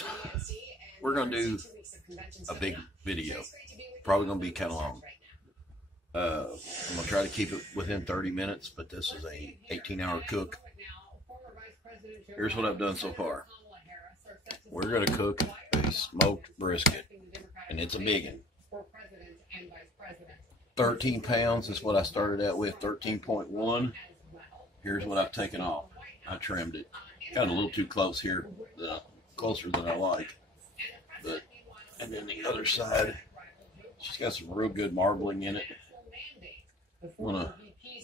folks, we're going to do a big video. Probably going to be kind of long. I'm going to try to keep it within 30 minutes, but this is a 18-hour cook. Here's what I've done so far. We're going to cook a smoked brisket, and it's a big one. 13 pounds is what I started out with, 13.1. Here's what I've taken off. I trimmed it. Got a little too close here, closer than I like. But, and then the other side, she's got some real good marbling in it. I'm going to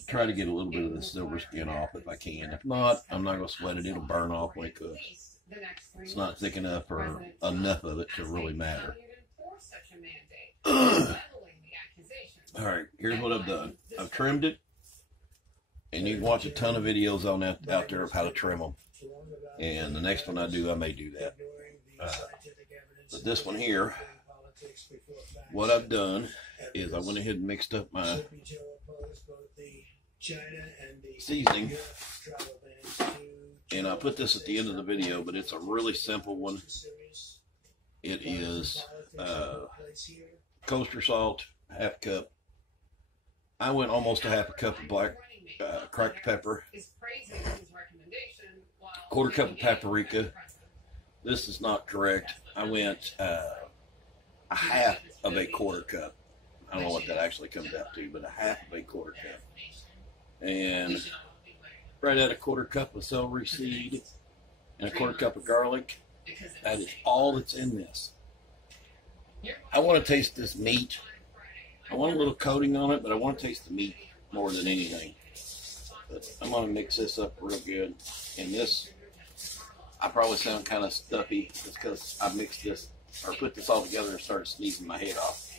try to get a little bit of the silver skin off if I can. If not, I'm not going to sweat it. It'll burn off when it cooks. It's not thick enough or enough of it to really matter. Alright, here's what I've done. I've trimmed it. And you can watch a ton of videos on that out there of how to trim them. And the next one I do, I may do that. But this one here, what I've done is I went ahead and mixed up my seasoning. And I put this at the end of the video, but it's a really simple one. It is kosher salt, half cup. I went almost a half a cup of black cracked pepper, quarter cup of paprika. This is not correct. I went a half of a quarter cup. I don't know what that actually comes out to, but a half of a quarter cup. And right at a quarter cup of celery seed and a quarter cup of garlic. That is all that's in this. I want to taste this meat. I want a little coating on it, but I want to taste the meat more than anything. But I'm going to mix this up real good. And this, I probably sound kind of stuffy. It's because I mixed this, or put this all together and started sneezing my head off.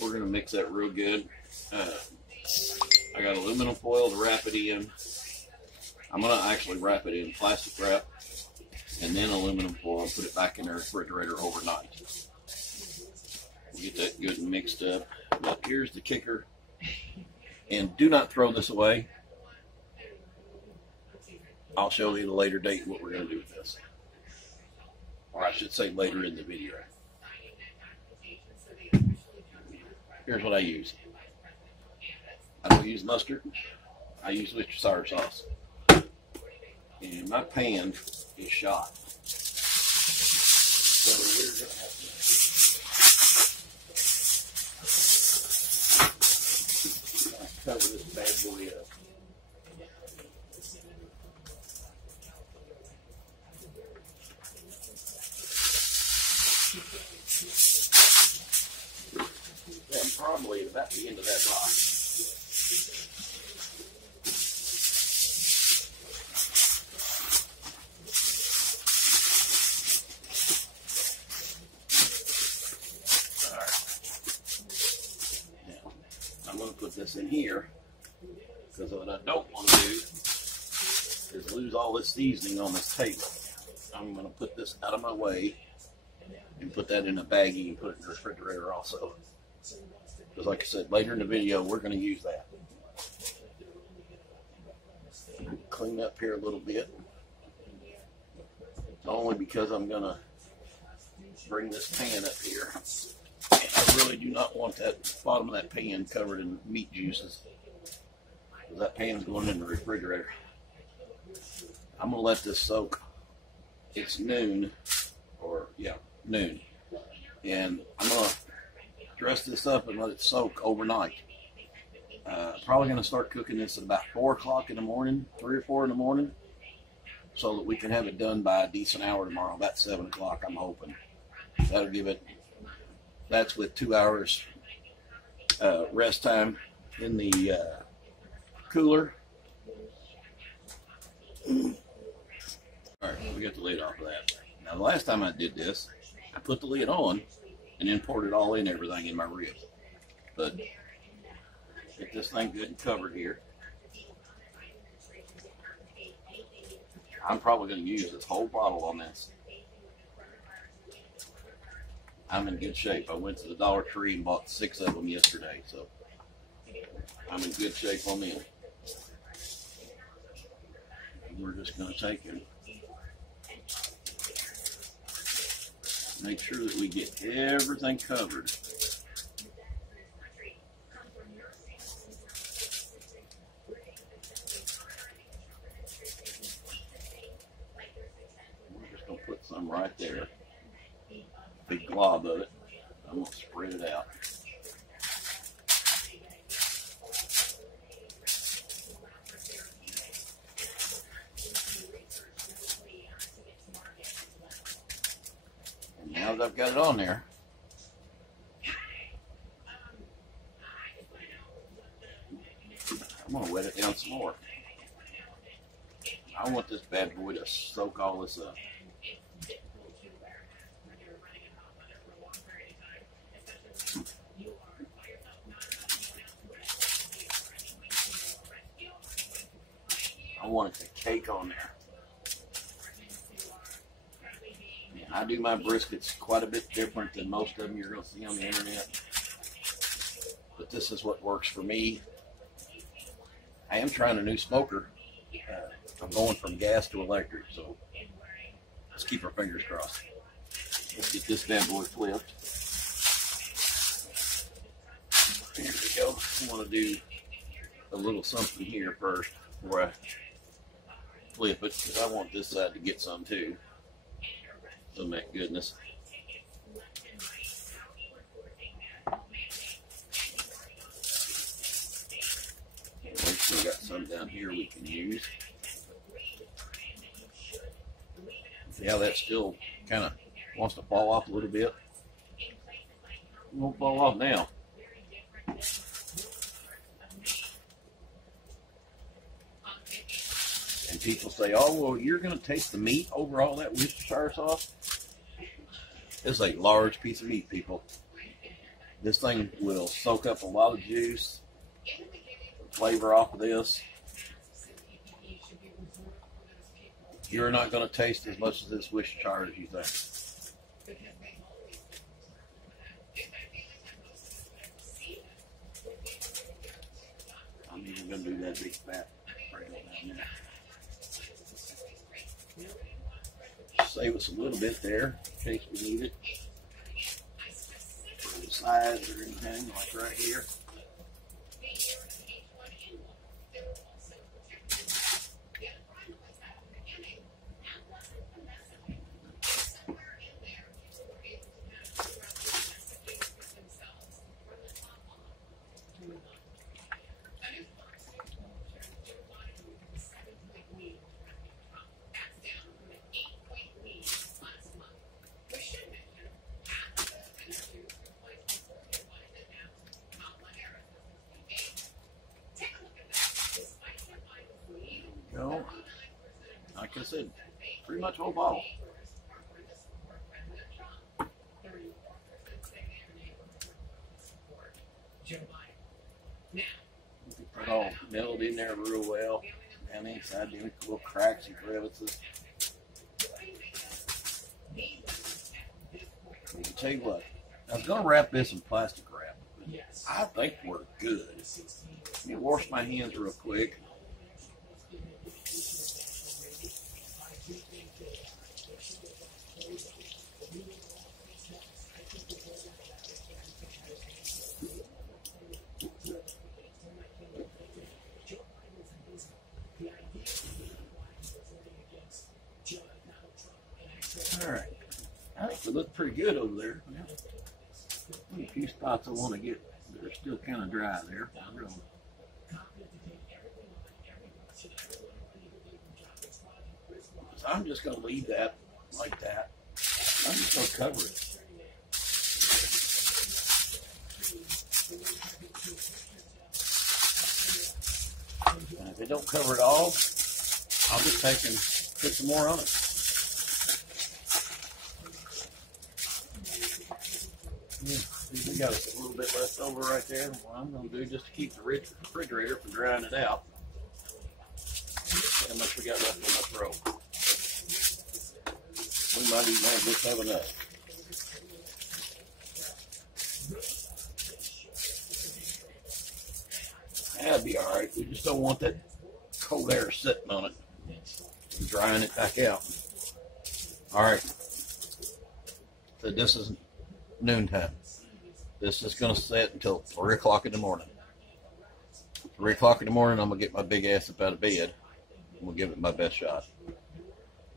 We're going to mix that real good. I got aluminum foil to wrap it in. I'm going to actually wrap it in plastic wrap and then aluminum foil and put it back in the refrigerator overnight. We'll get that good and mixed up. But here's the kicker. And do not throw this away. I'll show you at a later date what we're going to do with this. Or I should say later in the video. Here's what I use. I don't use mustard. I use Worcestershire sauce. And my pan is shot. So we're going to have to cover this bad boy up. And probably about the end of that box. This in here, because what I don't want to do is lose all this seasoning on this table. I'm going to put this out of my way and put that in a baggie and put it in the refrigerator also, because like I said, later in the video we're going to use that. Clean up here a little bit, only because I'm going to bring this pan up here. I really do not want that bottom of that pan covered in meat juices, because that pan's going in the refrigerator. I'm going to let this soak. It's noon, or yeah, noon. And I'm going to dress this up and let it soak overnight. Probably going to start cooking this at about 4 o'clock in the morning, 3 or 4 in the morning, so that we can have it done by a decent hour tomorrow, about 7 o'clock, I'm hoping. That'll give it. That's with 2 hours rest time in the cooler. Alright, we got the lid off of that. Now the last time I did this, I put the lid on and then poured it all in, everything in my ribs. But get this thing good and covered here. I'm probably going to use this whole bottle on this. I'm in good shape. I went to the Dollar Tree and bought 6 of them yesterday, so I'm in good shape on them. we're just going to take and make sure that we get everything covered. We're just going to put some right there. Big glob of it. I'm going to spread it out. And now that I've got it on there, I'm going to wet it down some more. I want this bad boy to soak all this up. I want it to cake on there. And I do my briskets quite a bit different than most of them you're going to see on the internet. But this is what works for me. I am trying a new smoker. I'm going from gas to electric, so let's keep our fingers crossed. Let's get this bad boy flipped. Here we go. I want to do a little something here first before I flip it, because I want this side to get some too. So make goodness. We still got some down here we can use. See how that still kind of wants to fall off a little bit? It won't fall off now. And people say, oh, well, you're going to taste the meat over all that Worcestershire sauce? It's a large piece of meat, people. This thing will soak up a lot of juice, flavor off of this. You're not going to taste as much of this Worcestershire as you think. I'm even going to do that big fat cradle down there. Save us a little bit there in case we need it for the sides or anything, like right here. Go. Like I said, pretty much whole bottle. Get that all mellowed in there real well. Down the inside, doing little cracks and crevices. I can tell you what, I was going to wrap this in plastic wrap, but I think we're good. Let me wash my hands real quick. All right, I think we look pretty good over there. Yeah. A few spots I want to get that are still kind of dry there. So I'm just going to leave that like that. I'm just going to cover it. And if it don't cover it all, I'll just take and put some more on it. We got a little bit left over right there. What I'm going to do just to keep the refrigerator from drying it out. See how much we got left on the throw. We might even have this have enough. That'd be alright. We just don't want that cold air sitting on it. drying it back out. All right. So this is noontime. This is going to set until 3 o'clock in the morning. 3 o'clock in the morning, I'm going to get my big ass up out of bed. I'm going to give it my best shot.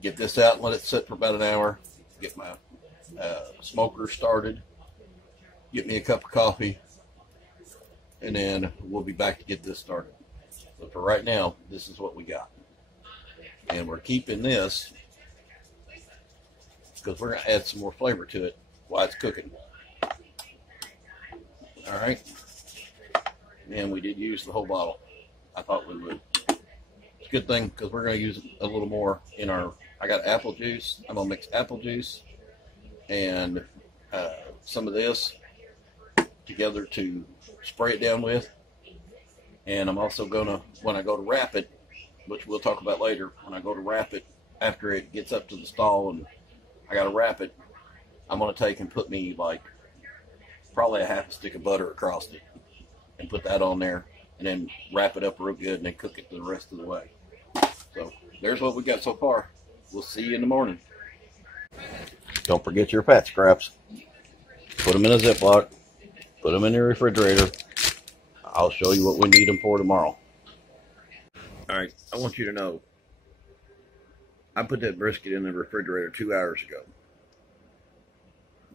Get this out and let it sit for about an hour. Get my smoker started. Get me a cup of coffee. And then we'll be back to get this started. So for right now, this is what we got. And we're keeping this because we're going to add some more flavor to it while it's cooking. All right. And we did use the whole bottle. I thought we would. It's a good thing because we're going to use a little more in our, I got apple juice. I'm going to mix apple juice and some of this together to spray it down with. And I'm also going to, when I go to wrap it, which we'll talk about later, when I go to wrap it, after it gets up to the stall and I got to wrap it, I'm going to take and put me like probably a half a stick of butter across it and put that on there and then wrap it up real good and then cook it the rest of the way. So there's what we got so far. We'll see you in the morning. Don't forget your fat scraps. Put them in a Ziploc. Put them in the refrigerator. I'll show you what we need them for tomorrow. All right, I want you to know, I put that brisket in the refrigerator 2 hours ago.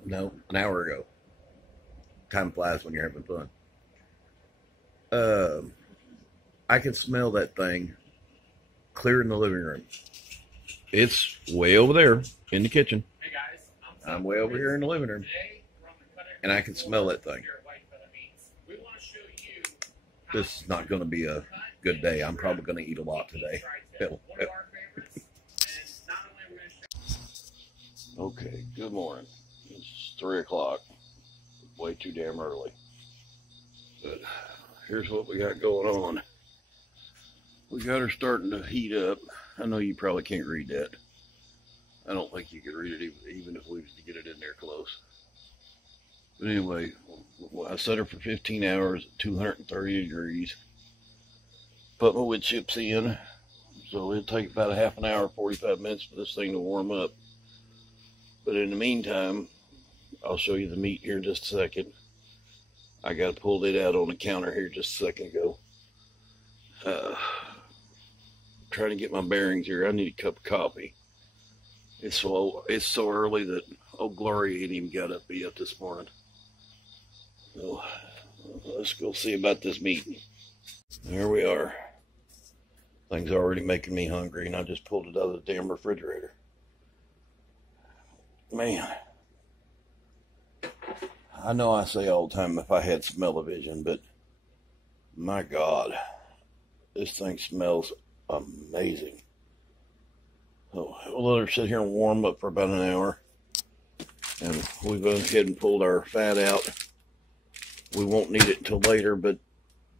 No, an hour ago. Time flies when you're having fun. I can smell that thing clear in the living room. It's way over there in the kitchen. Hey guys, I'm way over here in the living room. And I can smell that thing. This is not going to be a good day. I'm probably going to eat a lot today. Okay, good morning. It's 3 o'clock. Way too damn early. But here's what we got going on. We got her starting to heat up. I know you probably can't read that. I don't think you could read it even if we was to get it in there close. But anyway, I set her for 15 hours at 230 degrees. Put my wood chips in. So it'll take about a half an hour, 45 minutes for this thing to warm up. But in the meantime, I'll show you the meat here in just a second. I got to pull it out on the counter here just a second ago. Trying to get my bearings here. I need a cup of coffee. It's so early that old Glory ain't even got up yet this morning. So let's go see about this meat. There we are. Thing's already making me hungry, and I just pulled it out of the damn refrigerator. Man, I know I say all the time if I had smell-o-vision, but my God, this thing smells amazing. So we'll let her sit here and warm up for about an hour. And we went ahead and pulled our fat out. We won't need it until later, but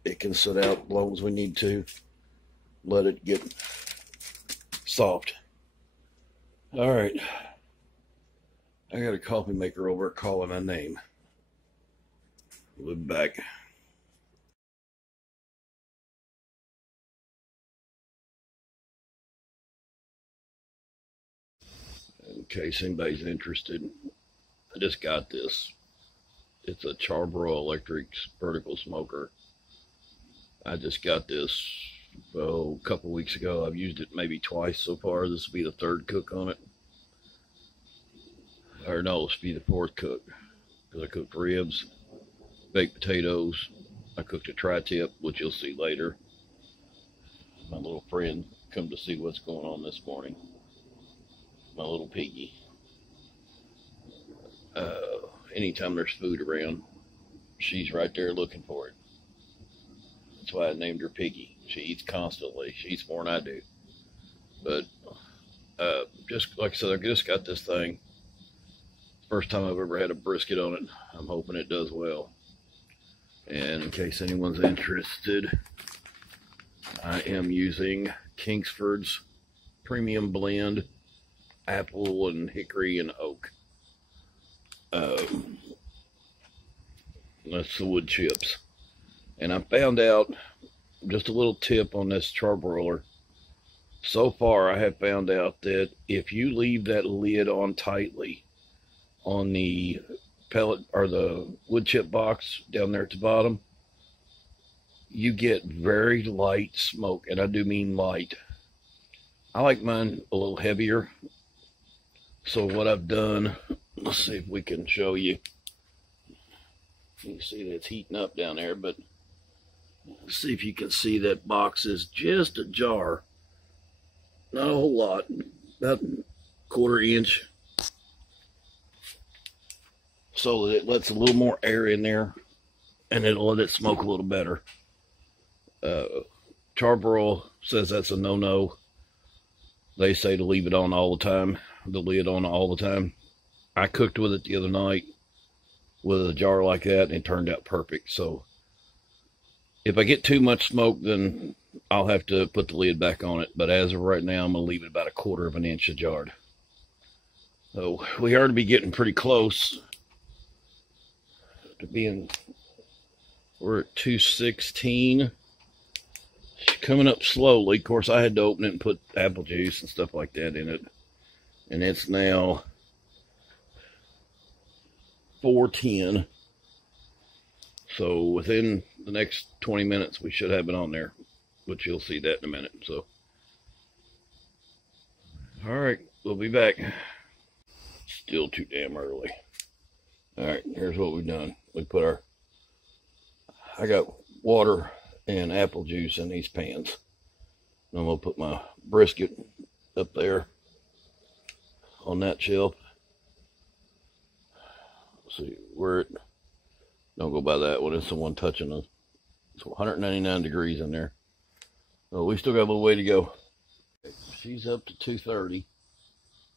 it can sit out as long as we need to. Let it get soft. All right. I got a coffee maker over calling my name. We'll be back. In case anybody's interested, I just got this. It's a char-broil electric vertical smoker. I just got this a couple weeks ago. I've used it maybe twice so far. This will be the third cook on it. Or no, this will be the fourth cook. Because I cooked ribs, baked potatoes. I cooked a tri-tip, which you'll see later. My little friend come to see what's going on this morning. My little piggy. Anytime there's food around, she's right there looking for it. That's why I named her Piggy. She eats constantly. She eats more than I do. But just like I said, I just got this thing. First time I've ever had a brisket on it. I'm hoping it does well. And in case anyone's interested, I am using Kingsford's Premium Blend, apple and hickory and oak. That's the wood chips. And I found out just a little tip on this charbroiler. So far, I have found out that if you leave that lid on tightly on the pellet or the wood chip box down there at the bottom, you get very light smoke, and I do mean light. I like mine a little heavier. So what I've done, let's see if we can show you. You can see that it's heating up down there, but let's see if you can see that box is just ajar. Not a whole lot, about a 1/4 inch. So that it lets a little more air in there, and it'll let it smoke a little better. Char-broil says that's a no-no. They say to leave it on all the time, the lid on all the time. I cooked with it the other night with a jar like that, and it turned out perfect. So if I get too much smoke, then I'll have to put the lid back on it. But as of right now, I'm going to leave it about a 1/4 inch ajarred. So we are to be getting pretty close to being, we're at 216. Coming up slowly. Of course, I had to open it and put apple juice and stuff like that in it. And it's now 410. So within the next 20 minutes, we should have it on there, which you'll see that in a minute. So, all right, we'll be back. Still too damn early. All right, here's what we've done. We put I got water and apple juice in these pans. And I'm gonna put my brisket up there on that shelf. Let's see where it, don't go by that one. It's the one touching us. It's 199 degrees in there. So we still got a little way to go. She's up to 230.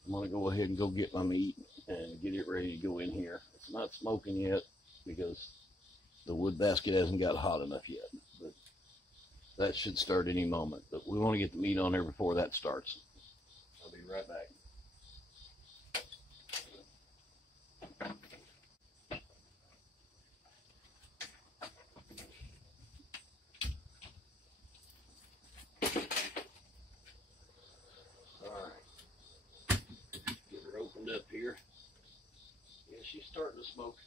I'm gonna go ahead and go get my meat and get it ready to go in here. It's not smoking yet because the wood basket hasn't got hot enough yet, but that should start any moment. But we want to get the meat on there before that starts. I'll be right back. All right, get her opened up here. Yeah, she's starting to smoke.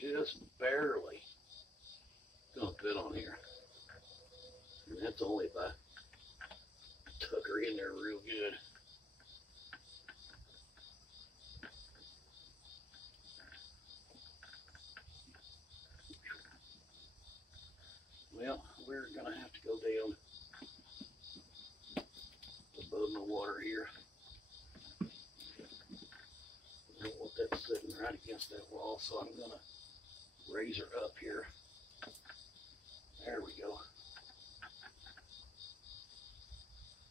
Just barely gonna fit on here, and that's only if I tuck her in there real good. Well, we're gonna have to go down above the water here. I don't want that sitting right against that wall, so I'm gonna raise her up here. There we go.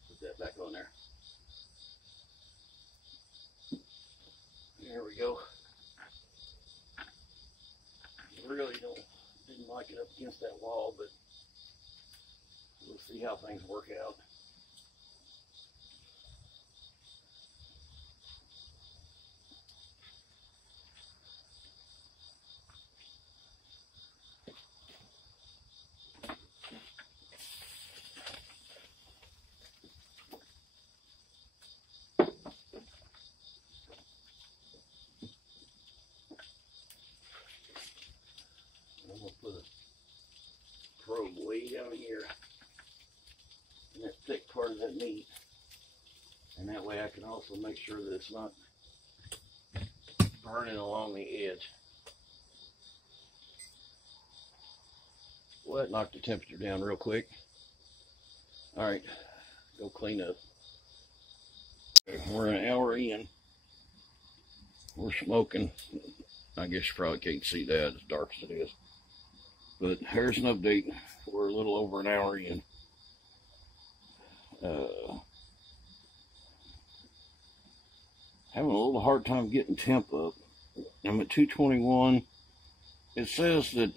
Put that back on there. There we go. Really didn't like it up against that wall, but we'll see how things work out. I'm going to put a probe way down here in that thick part of that meat. And that way I can also make sure that it's not burning along the edge. Well, that knocked the temperature down real quick. All right, go clean up. We're an hour in. We're smoking. I guess you probably can't see that as dark as it is. But here's an update. We're a little over an hour in. Having a little hard time getting temp up. I'm at 221. It says that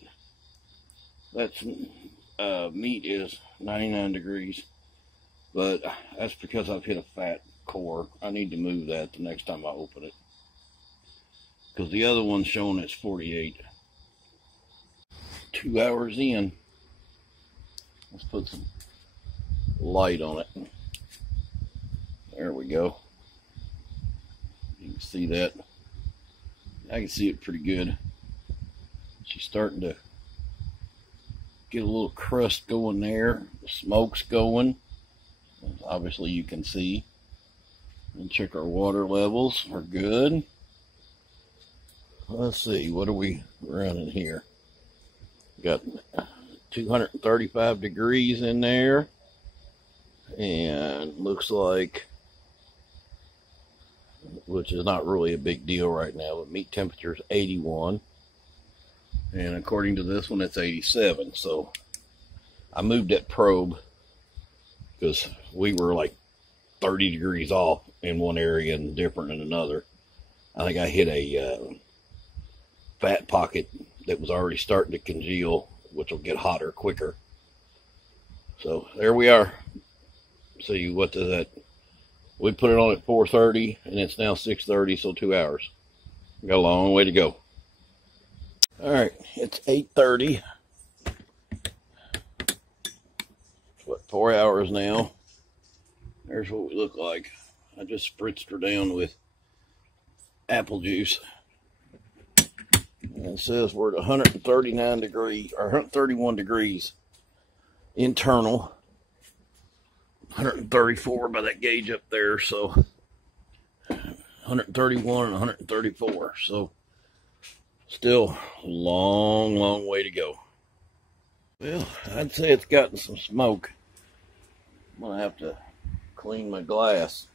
that's meat is 99 degrees, but that's because I've hit a fat core. I need to move that the next time I open it, because the other one's showing it's 48. 2 hours in. Let's put some light on it. There we go. You can see that. I can see it pretty good. She's starting to get a little crust going there. The smoke's going. Obviously you can see. And check our water levels are good. Let's see, what are we running here? Got 235 degrees in there. And looks like, which is not really a big deal right now, but meat temperature is 81. And according to this one, it's 87. So I moved that probe because we were like 30 degrees off in one area and different in another. I think I hit a fat pocket that was already starting to congeal, which will get hotter quicker. So there we are. See, what does that? We put it on at 4:30 and it's now 6:30, so 2 hours. We got a long way to go. All right, it's 8:30. What, 4 hours now? There's what we look like. I just spritzed her down with apple juice. And it says we're at 139 degrees, or 131 degrees internal. 134 by that gauge up there, so 131 and 134. So still a long way to go. Well, I'd say it's gotten some smoke. I'm gonna have to clean my glass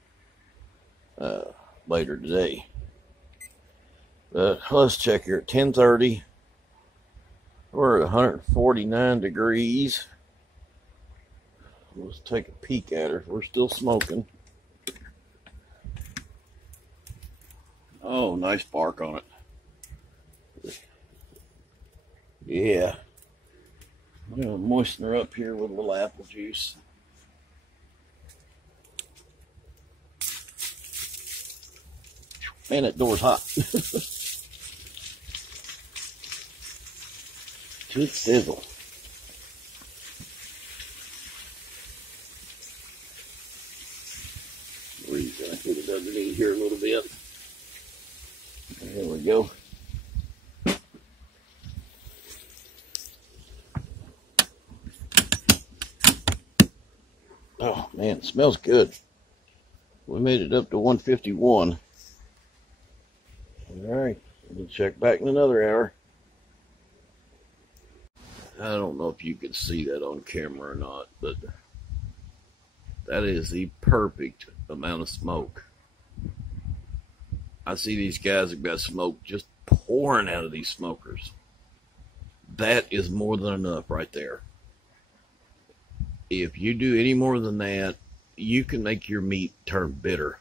later today. But let's check here at 10:30. We're at 149 degrees. Let's take a peek at her. We're still smoking. Oh, nice bark on it. Yeah. I'm going to moisten her up here with a little apple juice. Man, that door's hot. Just sizzle. Gonna get it underneath here a little bit. There we go. Oh man, it smells good. We made it up to 151. All right, we'll check back in another hour. I don't know if you can see that on camera or not, but that is the perfect amount of smoke. I see these guys have got smoke just pouring out of these smokers. That is more than enough right there. If you do any more than that, you can make your meat turn bitter.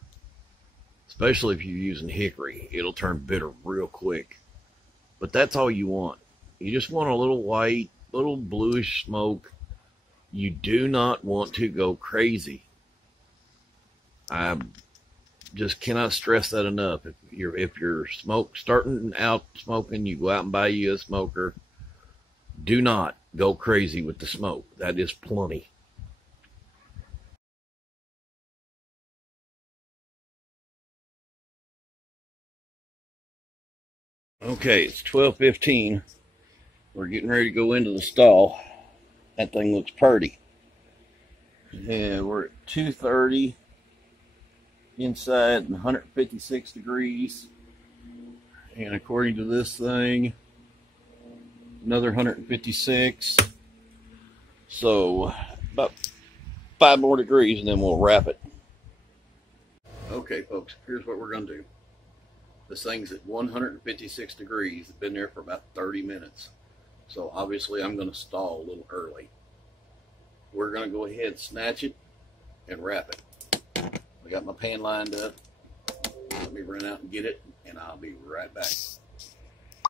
Especially if you're using hickory, it'll turn bitter real quick. But that's all you want. You just want a little white, little bluish smoke. You do not want to go crazy. I just cannot stress that enough. If you're starting out smoking, you go out and buy you a smoker. Do not go crazy with the smoke. That is plenty. Okay, it's 12:15. We're getting ready to go into the stall. That thing looks pretty. Yeah, we're at 2:30 inside and 156 degrees. And according to this thing, another 156. So about 5 more degrees and then we'll wrap it. Okay, folks, here's what we're going to do. This thing's at 156 degrees. It's been there for about 30 minutes. So obviously I'm going to stall a little early. We're going to go ahead, snatch it, and wrap it. I got my pan lined up. Let me run out and get it, and I'll be right back.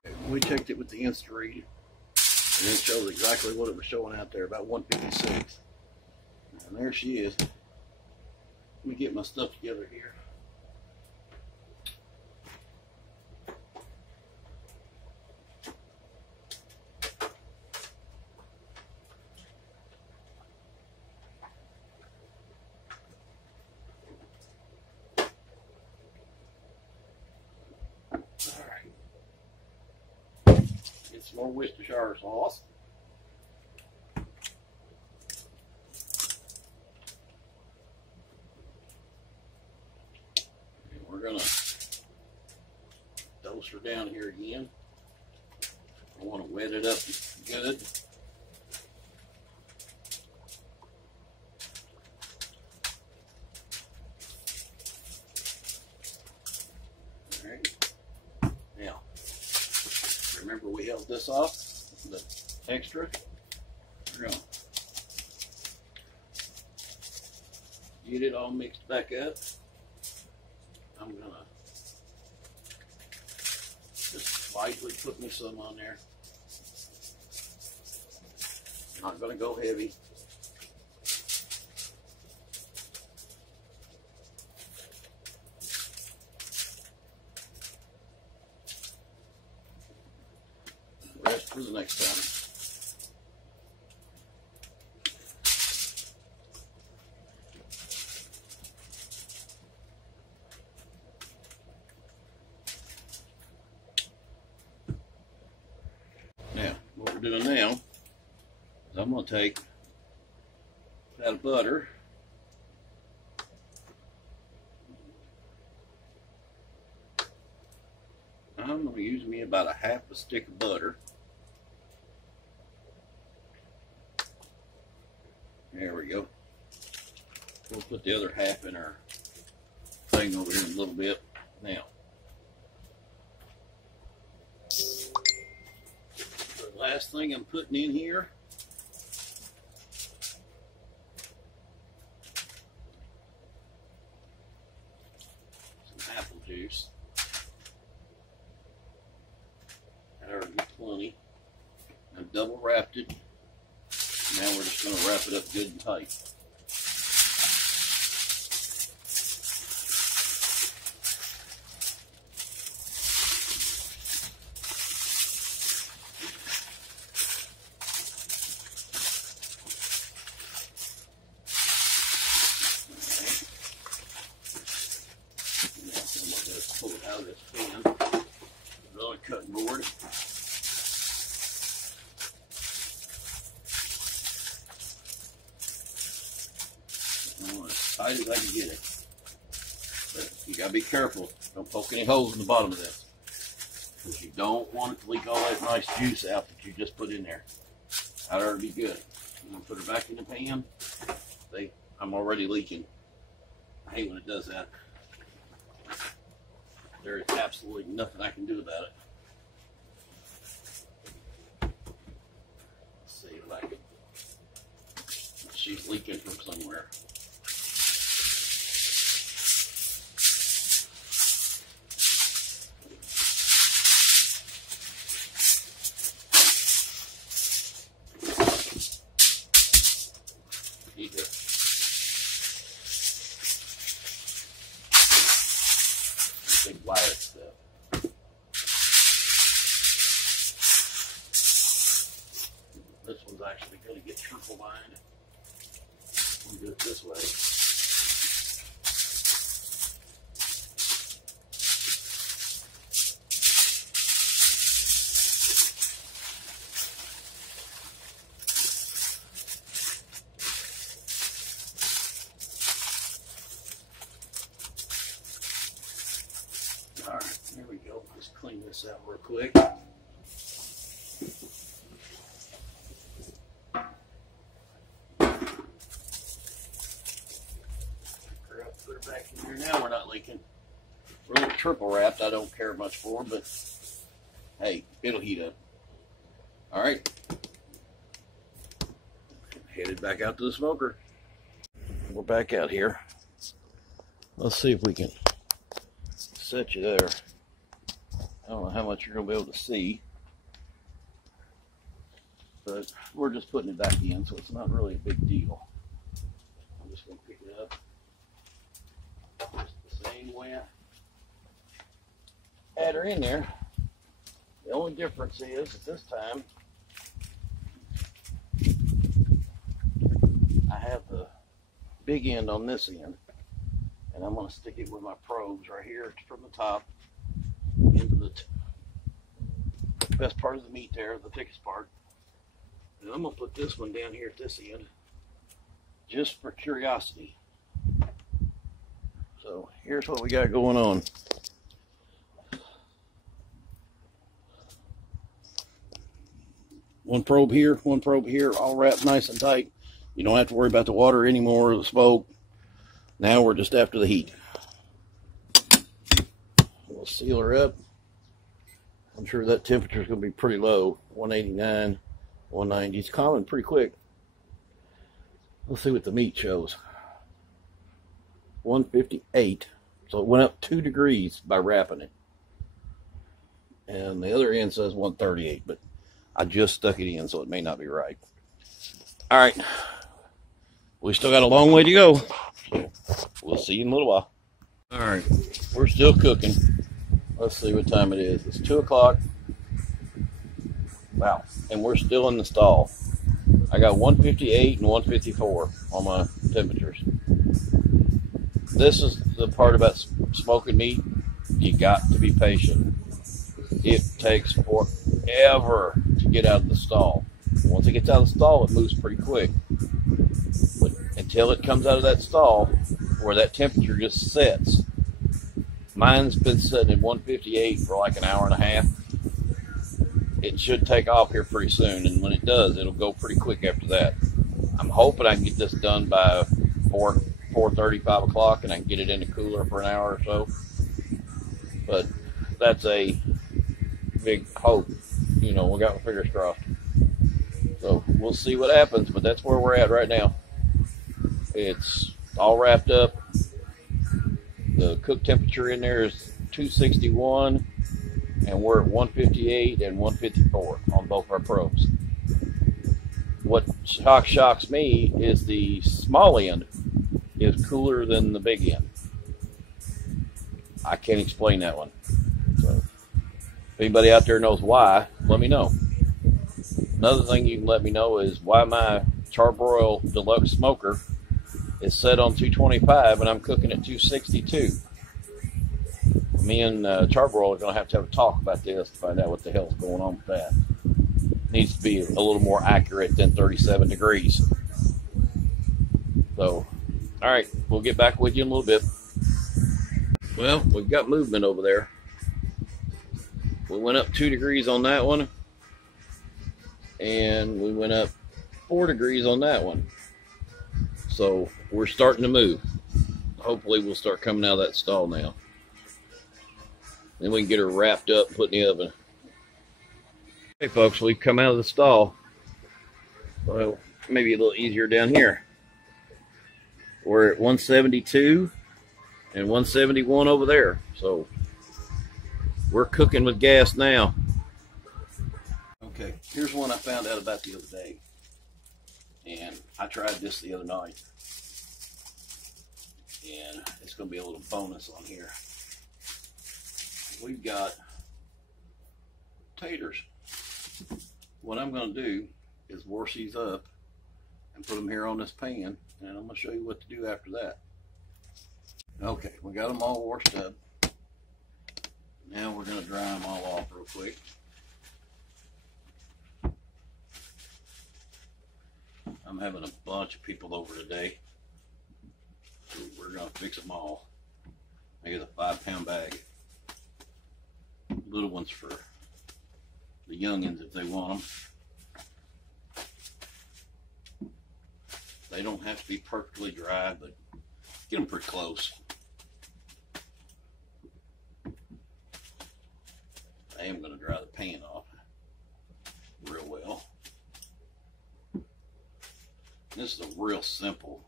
Okay, we checked it with the Insta-Read, and it shows exactly what it was showing out there, about 156. And there she is. Let me get my stuff together here. some more Worcestershire sauce. And we're gonna dose her down here again. I want to wet it up good. Now, remember we held this off, the extra. We're going to get it all mixed back up. I'm going to just lightly put me some on there. Not going to go heavy. Rest for the next time. Now, what we're doing now is I'm going to take that of butter. I'm going to use me about a half a stick of butter. There we go. We'll put the other half in our thing over here in a little bit. Now, the last thing I'm putting in here some apple juice. That ought to be plenty. I've double wrapped it. Now we're just going to wrap it up good and tight. Pull it out of this pan. Another cutting board. As tight as I can get it. But you gotta be careful. Don't poke any holes in the bottom of this. Because you don't want it to leak all that nice juice out that you just put in there. That ought to be good. I'm gonna put her back in the pan. I'm already leaking. I hate when it does that. There is absolutely nothing I can do about it. Let's see if I can. She's leaking from somewhere. Big wire stuff. This one's actually going to get triple lined. We'll do it this way. All right, there we go. Just clean this out real quick. Put her back in here now. We're not leaking. We're a little triple wrapped. I don't care much for, but hey, it'll heat up. All right. Headed back out to the smoker. We're back out here. Let's see if we can set you there. I don't know how much you're going to be able to see, but we're just putting it back in, so it's not really a big deal. I'm just going to pick it up just the same way I had her in there. The only difference is at this time I have the big end on this end, and I'm going to stick it with my probes right here from the top into the best part of the meat there, the thickest part. And I'm gonna put this one down here at this end, just for curiosity. So here's what we got going on. One probe here, all wrapped nice and tight. You don't have to worry about the water anymore or the smoke. Now we're just after the heat. We'll seal her up. I'm sure that temperature is going to be pretty low, 189, 190. It's calming pretty quick. Let's see what the meat shows. 158. So it went up 2 degrees by wrapping it. And the other end says 138, but I just stuck it in, so it may not be right. All right. We still got a long way to go. So we'll see you in a little while. All right. We're still cooking. Let's see what time it is. It's 2 o'clock. Wow. And we're still in the stall. I got 158 and 154 on my temperatures. This is the part about smoking meat. You got to be patient. It takes forever to get out of the stall. Once it gets out of the stall, it moves pretty quick. But until it comes out of that stall, where that temperature just sets. Mine's been sitting at 158 for like an hour and a half. It should take off here pretty soon, and when it does, it'll go pretty quick after that. I'm hoping I can get this done by 4:30, 5 o'clock, and I can get it in the cooler for an hour or so. But that's a big hope. You know, we got my fingers crossed. So we'll see what happens, but that's where we're at right now. It's all wrapped up. The cook temperature in there is 261, and we're at 158 and 154 on both our probes. What shocks me is the small end is cooler than the big end. I can't explain that one. So if anybody out there knows why, let me know. Another thing you can let me know is why my char-broil deluxe smoker is set on 225 and I'm cooking at 262. Me and char-broil are going to have a talk about this to find out what the hell's going on with that. Needs to be a little more accurate than 37 degrees. So, all right, we'll get back with you in a little bit. Well, we've got movement over there. We went up 2 degrees on that one, and we went up 4 degrees on that one. So we're starting to move. Hopefully we'll start coming out of that stall now. Then we can get her wrapped up and put in the oven. Hey folks, we've come out of the stall. Well, maybe a little easier down here. We're at 172 and 171 over there. So we're cooking with gas now. Okay, here's one I found out about the other day. And I tried this the other night. And it's going to be a little bonus on here. We've got taters. What I'm going to do is wash these up and put them here on this pan, and I'm going to show you what to do after that. Okay, we got them all washed up. Now we're going to dry them all off real quick. I'm having a bunch of people over today, so we're going to fix them all. I get a 5-pound bag. Little ones for the youngins if they want them. They don't have to be perfectly dry, but get them pretty close. I am going to dry the pan off real well. This is a real simple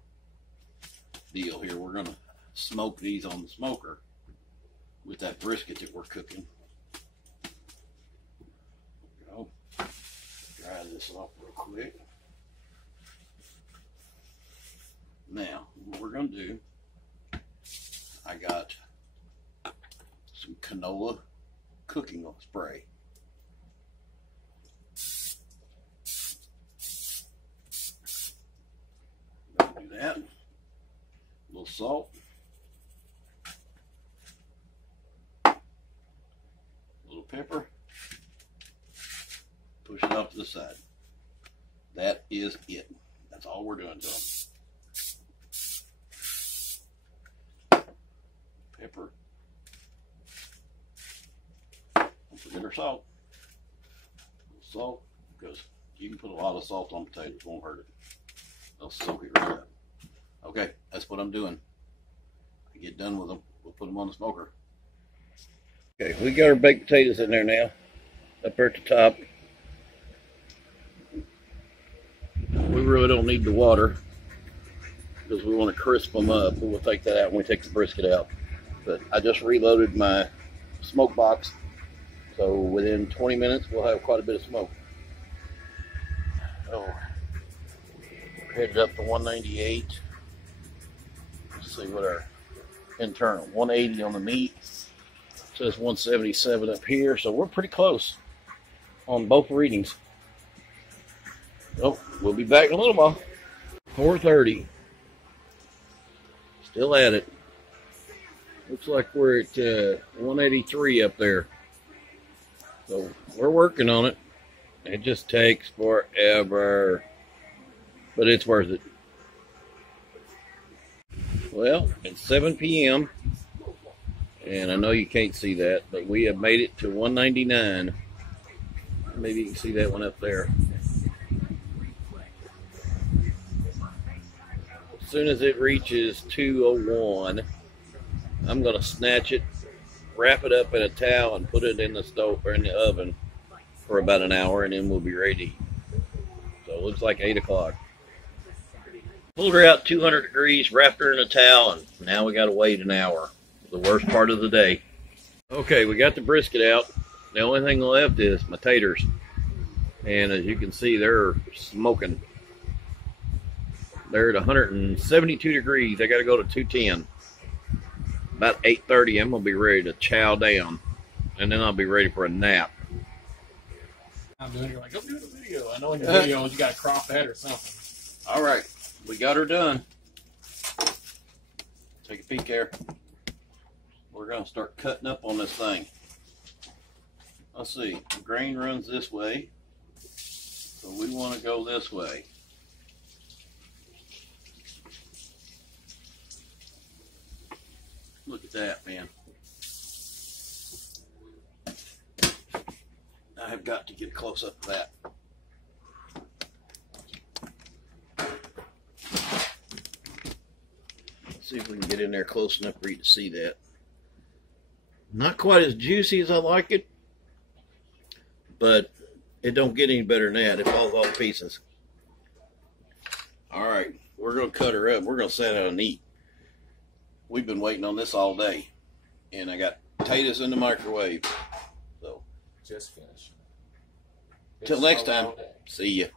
deal here. We're going to smoke these on the smoker with that brisket that we're cooking. Go. Dry this off real quick. Now, what we're going to do, I got some canola cooking spray. Do that. A little salt. A little pepper. Push it off to the side. That is it. That's all we're doing to them. Pepper. Don't forget our salt. Salt, because you can put a lot of salt on potatoes, it won't hurt it. They'll soak it right up. Okay, that's what I'm doing. I get done with them, we'll put them on the smoker. Okay, we got our baked potatoes in there now, up there at the top. We really don't need the water because we want to crisp them up. We'll take that out when we take the brisket out. But I just reloaded my smoke box, so within 20 minutes we'll have quite a bit of smoke. Oh, we're headed up to 198. Let's see what our internal 180 on the meat. It says 177 up here, so we're pretty close on both readings. Oh, we'll be back in a little while. 4:30. Still at it. Looks like we're at 183 up there. So we're working on it. It just takes forever, but it's worth it. Well, it's 7 p.m. and I know you can't see that, but we have made it to 199. Maybe you can see that one up there. As soon as it reaches 201, I'm going to snatch it, wrap it up in a towel, and put it in the stove or in the oven for about an hour, and then we'll be ready to eat. So it looks like 8 o'clock. Pulled her out 200 degrees, wrapped her in a towel, and now we got to wait an hour. The worst part of the day. Okay, we got the brisket out. The only thing left is my taters. And as you can see, they're smoking. They're at 172 degrees. I got to go to 210. About 8:30, I'm going to be ready to chow down. And then I'll be ready for a nap. I'm doing it. You're like, go do the video. I know in your videos you got to crop that or something. All right, we got her done. Take a peek there. We're going to start cutting up on this thing. Let's see, the grain runs this way, so we want to go this way. Look at that, man. I have got to get close up to that. Let's see if we can get in there close enough for you to see that. Not quite as juicy as I like it, but it don't get any better than that. It falls all to pieces. All right, we're going to cut her up. We're going to set out and eat. We've been waiting on this all day, and I got potatoes in the microwave. So Just finished. till next time, see ya.